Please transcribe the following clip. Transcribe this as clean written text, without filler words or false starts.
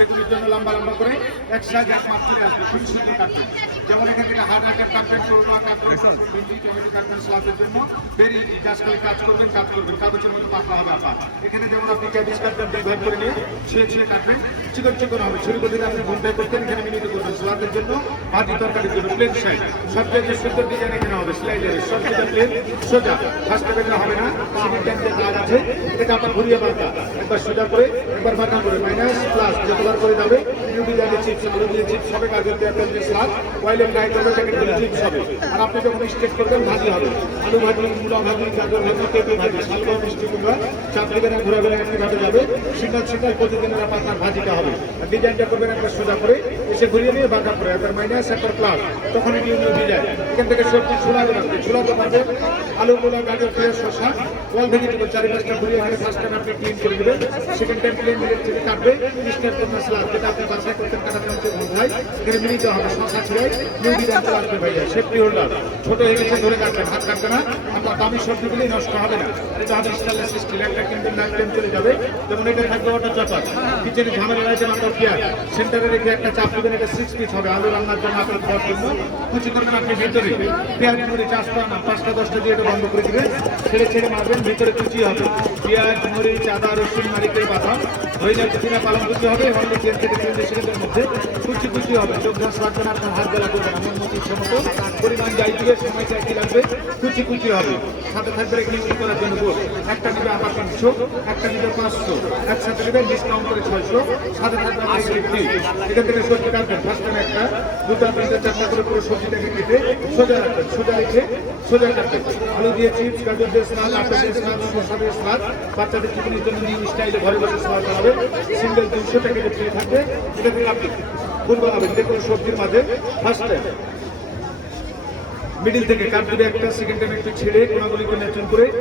বেগুনের জন্য লম্বা লম্বা করে এক সাইজ এক মাছ চলে আসবে, খুবই সুন্দর কাটবেন। যেমন এখান থেকে হার্ড আইটেম কাটবেন, করোনা কাটবেন, ভিন্ডি টমেটো কাটবেন সালাদের জন্য, ভেরি ইজি। জাস্ট খালি কাজ করবেন কাগজের মতো পাতলা হবে আপনার। এখানে যেমন আপনি ক্যাবেজ কাটবেন, ব্যবহার করে নিয়ে ছুঁয়ে কাটবেন, চিকন চিকন হবে। ছুরি করে আপনি ঘন্টায় করতেন, এখানে মিনিটে করবেন। সালাদের জন্য, ভাজি তরকারির জন্য প্লেন সাইজ, সবচেয়ে সুন্দর ডিজাইন এখানে হবে স্লাইডারের, সবচেয়ে প্লেন সোজা, ফার্স্টে বেগলা হবে না, সিভিল ট্যাঙ্কের কাজ আছে। এটাকে আপনার ঘুরিয়ে বাঁকা, একবার সোজা করে একবার বাঁকা করে মাইনাস প্লাস যতবার করে যাবে। নিউ ডিজাইনের চিপস, আলু দিয়ে চিপস হবে, গাজর দিয়ে আপনার যে স্লাদ অয়েলে ফ্রাই করবে, প্যাকেট করে চিপস হবে। আর আপনি যখন স্টেট করবেন ভাজি হবে, আলু ভাজি, মূলা ভাজি, গাজর ভাজি, পেঁপে ভাজি, শালগম মিষ্টি কুমড়া, চাপড়িখানে ঘুরে ঘুরে একইভাবে যাবে। সিঙ্গাল সিঙ্গাল প্রতিদিনের আপনার ভাজিটা হবে। আর ডিজাইনটা করবেন একবার সোজা করে, এসে ঘুরিয়ে নিয়ে বাঁকা করে একবার মাইনাস একবার প্লাস, তখন নিউ নিউ ডিজাইন। এখান থেকে সবজি ছোলাতে পারবে, ছোলাতে পারবেন আলু, মূলা, গাজর, পেঁয়াজ, শসা, অল ভেজিটেবল চারিপাশটা ঘুরিয়ে এখানে ফার্স্ট টাইম আপনি ক্লিন করে দেবেন। সেকেন্ড টাইম প্লেন মিনিট থেকে কাটবে স্টেপ করতে স্লাদ, যেটা আপনি বাসায় করতেন কাটাতে হচ্ছে ভাই। এখানে মিনিটে হবে শসা ছিঁড়াই নিউ ডিজাইন চলে আসবে ভাইয়া। সেফটি হোল্ডার ছোট হয়ে গেছে ধরে কাটবেন, হাত কাটবে না, আপনার দামি সবজিগুলি নষ্ট হবে না। আর এটা হবে স্টেনলেস স্টিল, একটা কিনবেন না টাইম চলে যাবে। যেমন এটা থাকবে ওটা চাপাত, কিচেনে ঝামেলা রয়েছে আপনার পেঁয়াজ সেন্টারে রেখে একটা চাপ দেবেন। এটা 6 পিস হবে, আলু রান্নার জন্য আপনার দেওয়ার জন্য। কুচি করবেন আপনি ভিতরে, পেঁয়াজ মরিচ আসবে না, 5টা 10টা দিয়ে এটা বন্ধ করে দিবেন, ছেড়ে ছেড়ে মারবেন, ভিতরে কুচি হবে পেঁয়াজ, মরিচ, আদা, রসুন, নারিকেল, বাদাম হয়ে যায়। কিনা পালং কুচি হবে, অন্য 10 থেকে 30 সেকেন্ডের মধ্যে কুচি হবে। চোখ ঘাস লাগবে না, আপনার হাত বেলা করবেন, আমার মতো ইচ্ছে মতো পরিমাণ যাই দিবে, সময়টা একই লাগবে, কুচি হবে। সাথে থাকবে ইউজ করার জন্য একটা নেবে আবার 500, একটা নেবে 500, একসাথে নেবেন ডিসকাউন্ট করে 600, সাথে থাকবে ফ্রি। এখান থেকে সবজি কাটবেন, ফার্স্ট টাইম একটা, দুটা, তিনটা, চারটা করে পুরো সবজিটাকে কেটে সোজা রাখবেন, সোজা রেখে সোজা কাটবেন। আলু দিয়ে চিপস, গাজর দিয়ে স্নাল, আপেল দিয়ে স্নাল, শসা দিয়ে স্নাল, বাচ্চাদের টিফিনের জন্য নিউ স্টাইলে ঘরে বসে সার্ভ করাবে। সিঙ্গেল 200 টাকা ফ্রি থাকবে। এটা থেকে আপনি ভুল বানাবেন, যে কোনো সবজির মাঝে ফার্স্ট টাইম মিডিল থেকে কাট দিবে একটা, সেকেন্ড টাইম একটু ছেড়ে কোনাগুলিকে ন্যাচুন করে